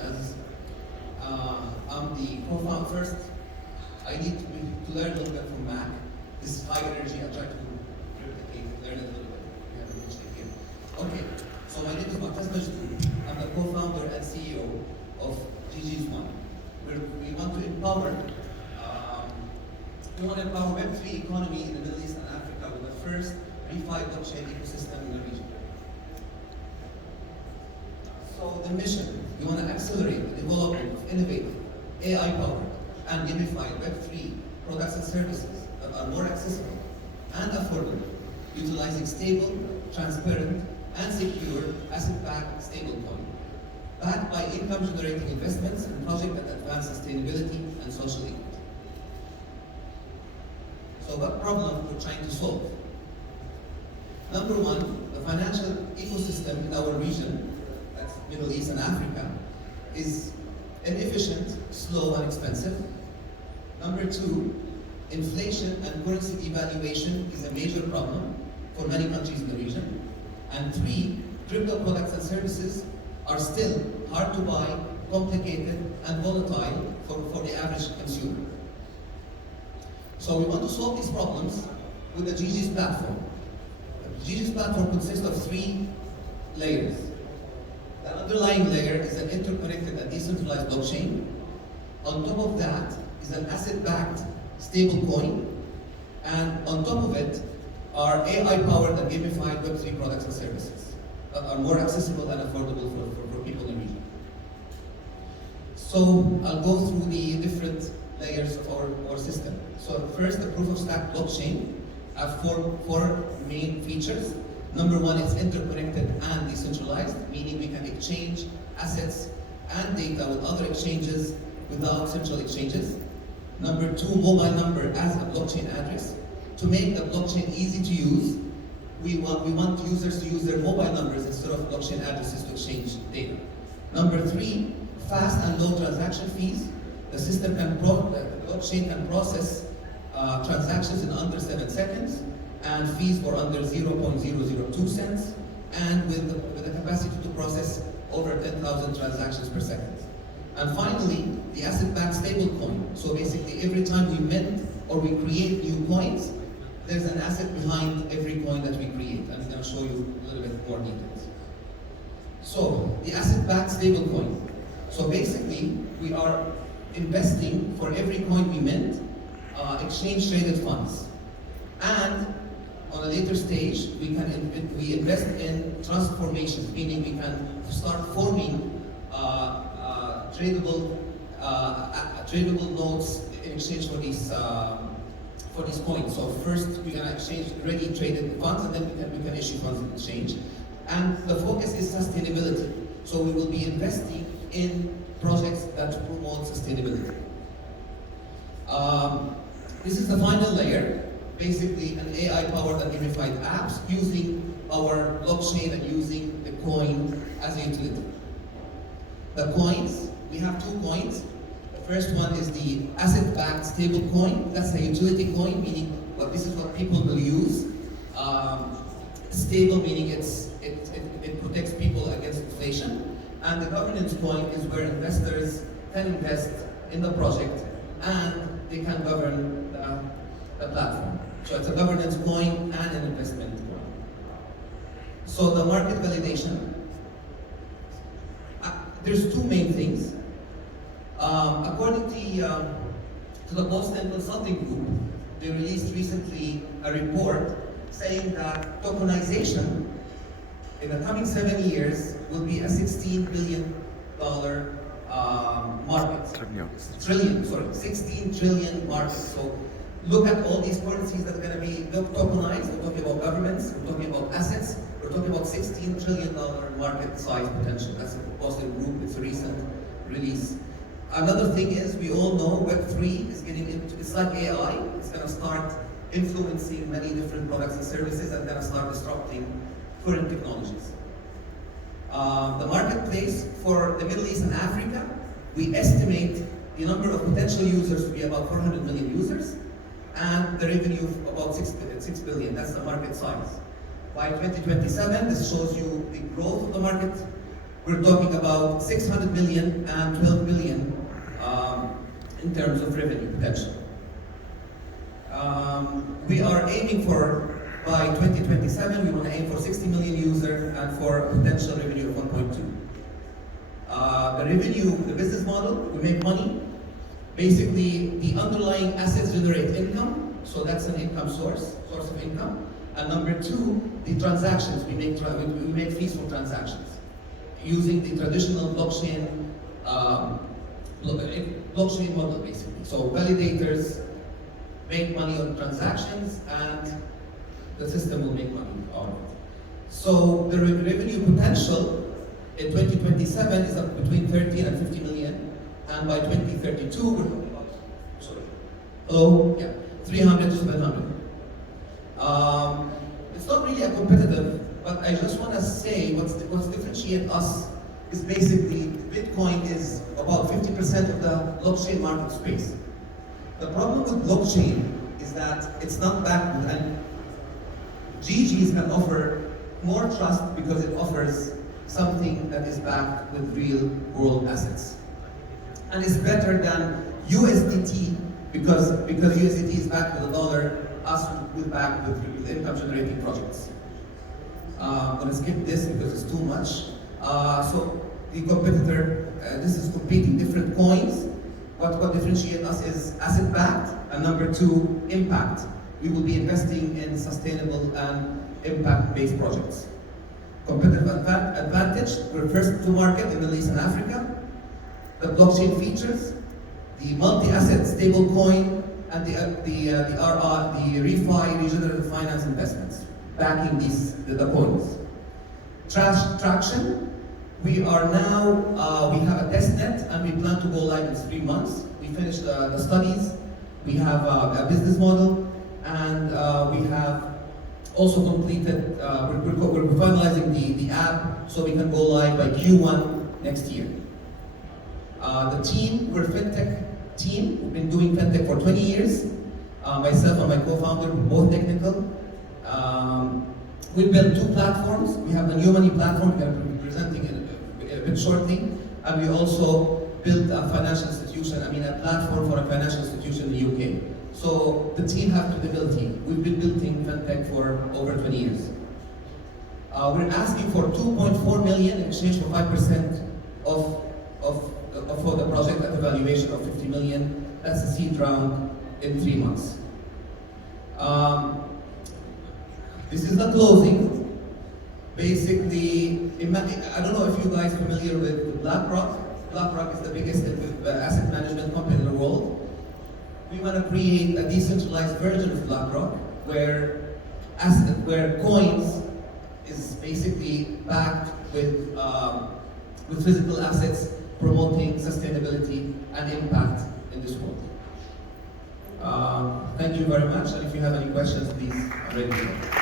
as I'm the co-founder. First, I need to learn a little bit from Mac. This is high energy. I'll try to replicate, learn it a little bit. We have a mistake here. Okay, so my name is Mu'taz Majdoub. I'm the co-founder and CEO of GGEZ1. We want to empower Web3 economy in the Middle East and Africa with the first refi blockchain ecosystem in the region. So the mission, we want to accelerate the development of innovative, AI-powered, and gamified Web3 products and services that are more accessible and affordable, utilizing stable, transparent, and secure asset-backed stablecoin, backed by income-generating investments in projects that advance sustainability and social equity. So what problem we're trying to solve? Number one, the financial ecosystem in our region, that's Middle East and Africa, is inefficient, slow, and expensive. Number two, inflation and currency devaluation is a major problem for many countries in the region. And three, crypto products and services are still hard to buy, complicated, and volatile for the average consumer. So we want to solve these problems with the GGEZ platform. The GGEZ platform consists of three layers. The underlying layer is an interconnected and decentralized blockchain. On top of that is an asset-backed stablecoin, and on top of it are AI-powered and gamified Web3 products and services that are more accessible and affordable for people in the region. So I'll go through the different layers of our system. So first, the proof-of-stake blockchain has four main features. Number one, it's interconnected and decentralized, meaning we can exchange assets and data with other exchanges without central exchanges. Number two, mobile number as a blockchain address. To make the blockchain easy to use, we want users to use their mobile numbers instead of blockchain addresses to exchange data. Number three, fast and low transaction fees. The blockchain can process transactions in under 7 seconds, and fees for under 0.002 cents, and with the capacity to process over 10,000 transactions per second. And finally, the asset-backed stablecoin. So basically, every time we mint or we create new coins, there's an asset behind every coin that we create. I'm going to show you a little bit more details. So, the asset-backed stablecoin. So basically, we are investing for every coin we mint, exchange-traded funds. And on a later stage, we invest in transformations, meaning we can start forming tradable notes in exchange for these coins. So first, we're going to exchange already traded funds, and then we can issue funds in exchange. And the focus is sustainability. So we will be investing in projects that promote sustainability. This is the final layer, basically an AI-powered and gamified apps using our blockchain and using the coin as a utility. The coins, we have two coins. The first one is the asset-backed stable coin. That's a utility coin, meaning this is what people will use. Stable meaning it protects people against inflation. And the governance coin is where investors can invest in the project and they can govern the platform. So it's a governance coin and an investment coin. So the market validation, there's two main things. According to the Boston Consulting Group, they released recently a report saying that tokenization in the coming 7 years will be a $16 billion market. $16 trillion market. So look at all these currencies that are going to be tokenized. We're talking about governments, we're talking about assets, we're talking about $16 trillion market size potential. That's the Boston Group, it's a recent release. Another thing is, we all know Web3 is getting into, it's like AI, it's going to start influencing many different products and services and going to start disrupting current technologies. The marketplace for the Middle East and Africa, we estimate the number of potential users to be about 400 million users, and the revenue of about 6 billion, that's the market size. By 2027, this shows you the growth of the market, we're talking about 600 million and 12 billion in terms of revenue potential. We are aiming for, by 2027, we want to aim for 60 million users and for a potential revenue of 1.2. The revenue, the business model, we make money. Basically, the underlying assets generate income, so that's an income source of income. And number two, the transactions, we make fees for transactions using the traditional blockchain model, basically. So validators make money on transactions, and the system will make money out of it. So the revenue potential in 2027 is up between 13 and 50 million, and by 2032 we're talking about, hello, yeah, 300 to 700. It's not really a competitive, but I just want to say what's differentiate us is basically Bitcoin is about 50% of the blockchain market space. The problem with blockchain is that it's not backed with, and GGEZ can offer more trust because it offers something that is backed with real world assets. And it's better than USDT because USDT is backed with a dollar, us with backed with income generating projects. I'm going to skip this because it's too much. So the competitor, this is competing different coins. What differentiates us is asset backed, and number two, impact. We will be investing in sustainable and impact-based projects. Competitive advantage, we're first to market in Middle East and Africa. The blockchain features, the multi-asset stable coin, and the refi, regenerative finance investments, backing the coins. Traction, we are now, we have a test net, and we plan to go live in 3 months. We finished the studies, we have a business model, and we have also completed, we're finalizing the app so we can go live by Q1 next year. The team, we're a fintech team. We've been doing fintech for 20 years. Myself and my co-founder, we're both technical. We built 2 platforms. We have the New Money platform, we're going to be presenting it a bit shortly. And we also built a financial institution, a platform for a financial institution in the UK. So the team has credibility. We've been building fintech for over 20 years. We're asking for 2.4 million in exchange for 5% for the project at a valuation of 50 million. That's a seed round in 3 months. This is the closing. Basically, I don't know if you guys are familiar with BlackRock. BlackRock is the biggest asset management company in the world. We want to create a decentralized version of BlackRock where coins is basically backed with physical assets promoting sustainability and impact in this world. Thank you very much, and if you have any questions, please, I'm ready to go.